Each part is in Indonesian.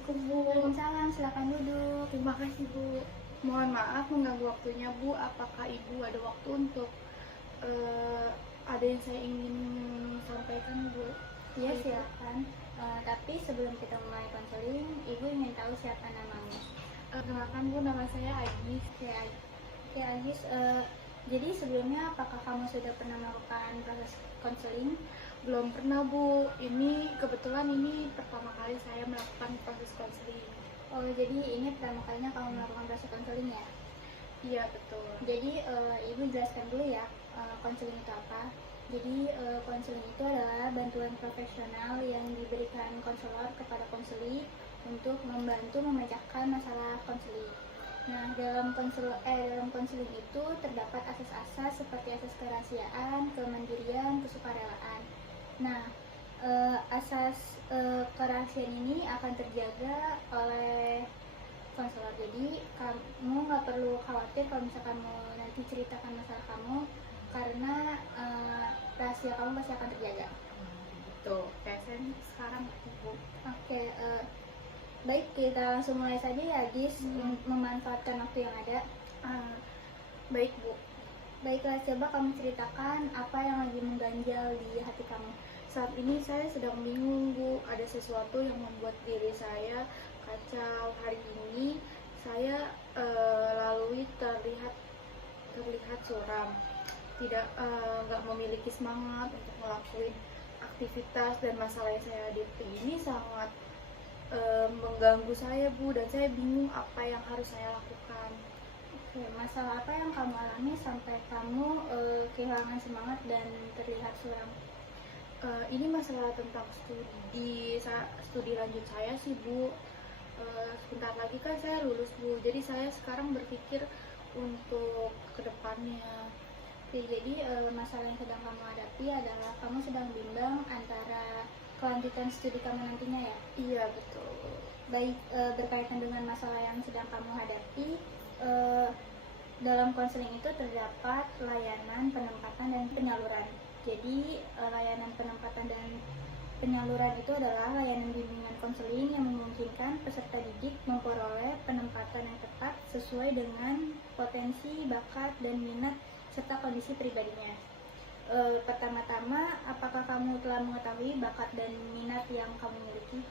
Assalamualaikum Bu. Waalaikumsalam, silakan duduk. Terima kasih Bu. Mohon maaf mengganggu waktunya Bu. Apakah Ibu ada waktu untuk eh, ada yang saya ingin sampaikan Bu? Iya, silakan. Tapi sebelum kita mulai konseling, Ibu ingin tahu siapa namamu? Kenalkan Bu, nama saya Agis. Oke, Agis. Jadi sebelumnya apakah kamu sudah pernah melakukan proses konseling? Belum pernah Bu. Ini kebetulan ini pertama kali saya melakukan proses konseling. Oh, jadi ini pertama kalinya kamu melakukan proses konseling ya? Iya betul. Jadi Ibu jelaskan dulu ya, konseling itu apa. Jadi konseling itu adalah bantuan profesional yang diberikan konselor kepada konseli untuk membantu memecahkan masalah konseli. Nah, dalam konseling itu terdapat asas-asas seperti asas kerahasiaan, kemandirian, kesukarelaan. Nah, asas kerahasiaan ini akan terjaga oleh konselor. Jadi kamu nggak perlu khawatir kalau misalkan mau nanti ceritakan masalah kamu, karena rahasia kamu pasti akan terjaga. Betul. Saya sekarang Bu. Oke, baik, kita langsung mulai saja ya, Gis. Memanfaatkan waktu yang ada. Baik Bu. Baiklah, coba kamu ceritakan apa yang lagi mengganjal di hati kamu. Saat ini saya sedang bingung Bu, ada sesuatu yang membuat diri saya kacau. Hari ini saya lalui terlihat suram, tidak nggak memiliki semangat untuk melakukan aktivitas, dan masalah yang saya hadapi ini sangat mengganggu saya Bu, dan saya bingung apa yang harus saya lakukan. Oke, masalah apa yang kamu alami sampai kamu kehilangan semangat dan terlihat suram? Ini masalah tentang studi lanjut saya sih Bu. Sebentar lagi kan saya lulus Bu, jadi saya sekarang berpikir untuk kedepannya. Oke, jadi masalah yang sedang kamu hadapi adalah kamu sedang bimbang antara kelanjutan studi kamu nantinya ya? Iya betul. Baik, berkaitan dengan masalah yang sedang kamu hadapi, dalam konseling itu terdapat layanan penempatan dan penyaluran. Jadi layanan penempatan dan penyaluran itu adalah layanan bimbingan konseling yang memungkinkan peserta didik memperoleh penempatan yang tepat sesuai dengan potensi, bakat, dan minat serta kondisi pribadinya. Pertama-tama, apakah kamu telah mengetahui bakat dan minat yang kamu miliki?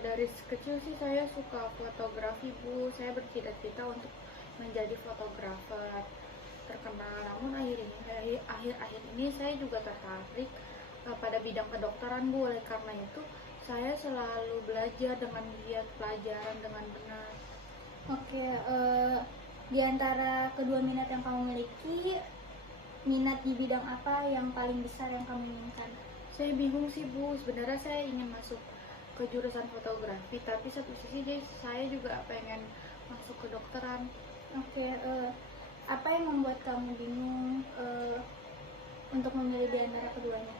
Dari kecil sih saya suka fotografi Bu. Saya bercita-cita untuk menjadi fotografer terkenal. Namun akhir-akhir ini saya juga tertarik pada bidang kedokteran Bu. Oleh karena itu saya selalu belajar dengan giat pelajaran dengan benar. Oke, di antara kedua minat yang kamu miliki, minat di bidang apa yang paling besar yang kamu inginkan? Saya bingung sih Bu. Sebenarnya saya ingin masuk ke jurusan fotografi, tapi satu sisi saya juga pengen masuk ke kedokteran. Oke, apa yang membuat kamu bingung untuk memilih di antara keduanya?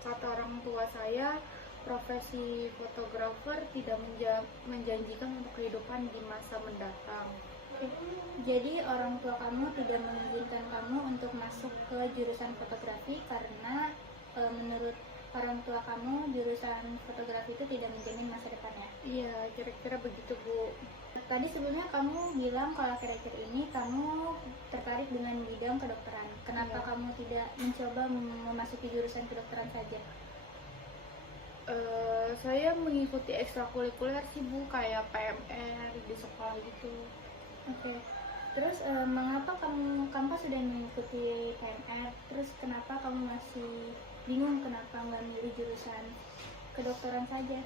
Kata orang tua saya, profesi fotografer tidak menjanjikan untuk kehidupan di masa mendatang. Oke. Jadi orang tua kamu tidak mengizinkan kamu untuk masuk ke jurusan fotografi karena menurut orang tua kamu jurusan fotografi itu tidak menjamin masa depannya. Iya, kira-kira begitu Bu. Tadi sebelumnya kamu bilang kalau akhir-akhir ini kamu tertarik dengan bidang kedokteran. Kenapa Iya. kamu tidak mencoba memasuki jurusan kedokteran saja? Saya mengikuti ekstrakurikuler sih Bu, kayak PMR di sekolah gitu. Oke. Terus mengapa kamu kan sudah mengikuti PMR? Terus kenapa kamu masih bingung kenapa nggak milih jurusan kedokteran saja?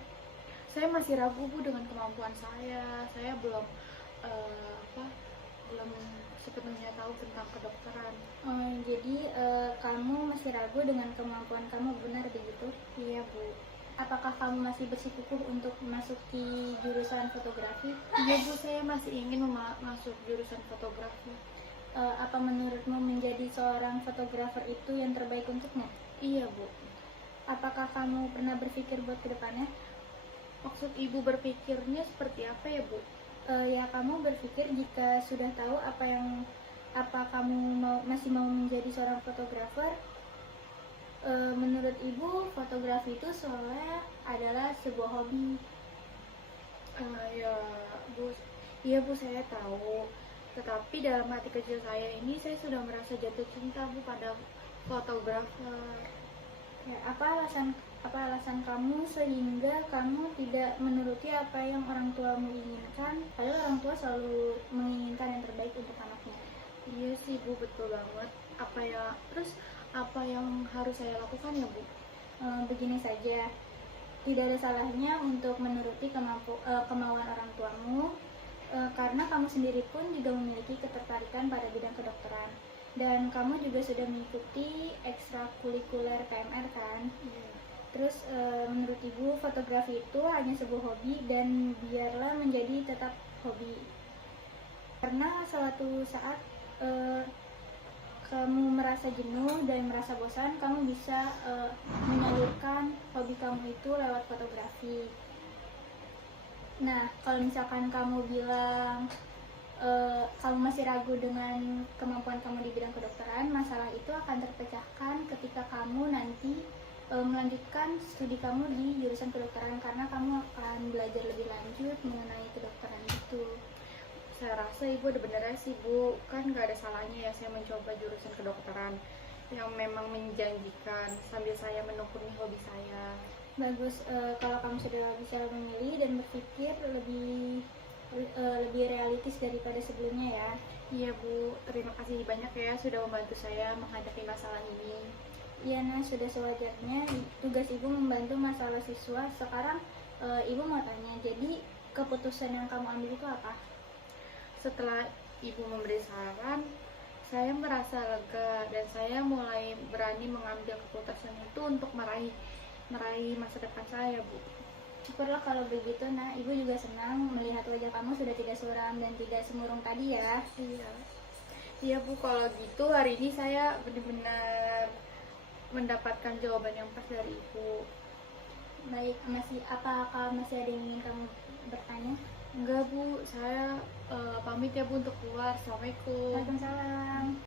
Saya masih ragu Bu dengan kemampuan saya. Saya belum belum sepenuhnya tahu tentang kedokteran. Jadi kamu masih ragu dengan kemampuan kamu, benar begitu? Iya Bu. Apakah kamu masih bersikukuh untuk memasuki jurusan fotografi? Iya Bu, saya masih ingin masuk jurusan fotografi. Apa menurutmu menjadi seorang fotografer itu yang terbaik untukmu? Iya Bu. Apakah kamu pernah berpikir buat kedepannya? Maksud Ibu berpikirnya seperti apa ya Bu? Ya, kamu berpikir jika sudah tahu apa kamu masih mau menjadi seorang fotografer? Menurut Ibu, fotografi itu soalnya adalah sebuah hobi. Ya Bu, iya Bu, saya tahu. Tetapi dalam hati kecil saya ini saya sudah merasa jatuh cinta Bu pada fotografer. Ya, apa alasan kamu sehingga kamu tidak menuruti apa yang orang tuamu inginkan? Padahal orang tua selalu menginginkan yang terbaik untuk anaknya. Iya sih Bu, betul banget. Apa yang harus saya lakukan ya Bu? Begini saja, tidak ada salahnya untuk menuruti kemauan orang tuamu, karena kamu sendiri pun juga memiliki ketertarikan pada bidang kedokteran. Dan kamu juga sudah mengikuti ekstrakurikuler PMR kan? Iya. Terus menurut ibu fotografi itu hanya sebuah hobi dan biarlah menjadi tetap hobi. Karena suatu saat kamu merasa jenuh dan merasa bosan, kamu bisa menyalurkan hobi kamu itu lewat fotografi. Nah, kalau misalkan kamu bilang kamu masih ragu dengan kemampuan kamu di bidang kedokteran, masalah itu akan terpecahkan ketika kamu nanti melanjutkan studi kamu di jurusan kedokteran, karena kamu akan belajar lebih lanjut mengenai kedokteran itu. Saya rasa Ibu ada benarnya sih Bu, kan gak ada salahnya ya saya mencoba jurusan kedokteran yang memang menjanjikan sambil saya menekuni hobi saya. Bagus, kalau kamu sudah bisa memilih dan berpikir lebih realistis daripada sebelumnya ya. Iya Bu, terima kasih banyak ya sudah membantu saya menghadapi masalah ini. Iya Nah, sudah sewajarnya tugas ibu membantu masalah siswa. Sekarang ibu mau tanya, jadi keputusan yang kamu ambil itu apa? Setelah Ibu memberi saran, saya merasa lega dan saya mulai berani mengambil keputusan itu untuk meraih masa depan saya Bu. Syukurlah kalau begitu. Nah, ibu juga senang melihat wajah kamu sudah tidak suram dan tidak semurung tadi ya. Iya Bu, kalau gitu hari ini saya benar-benar mendapatkan jawaban yang pas dari Ibu. Baik, apakah masih ada yang ingin kamu bertanya? Enggak Bu, saya pamit ya Bu untuk keluar. Assalamualaikum. Waalaikumsalam.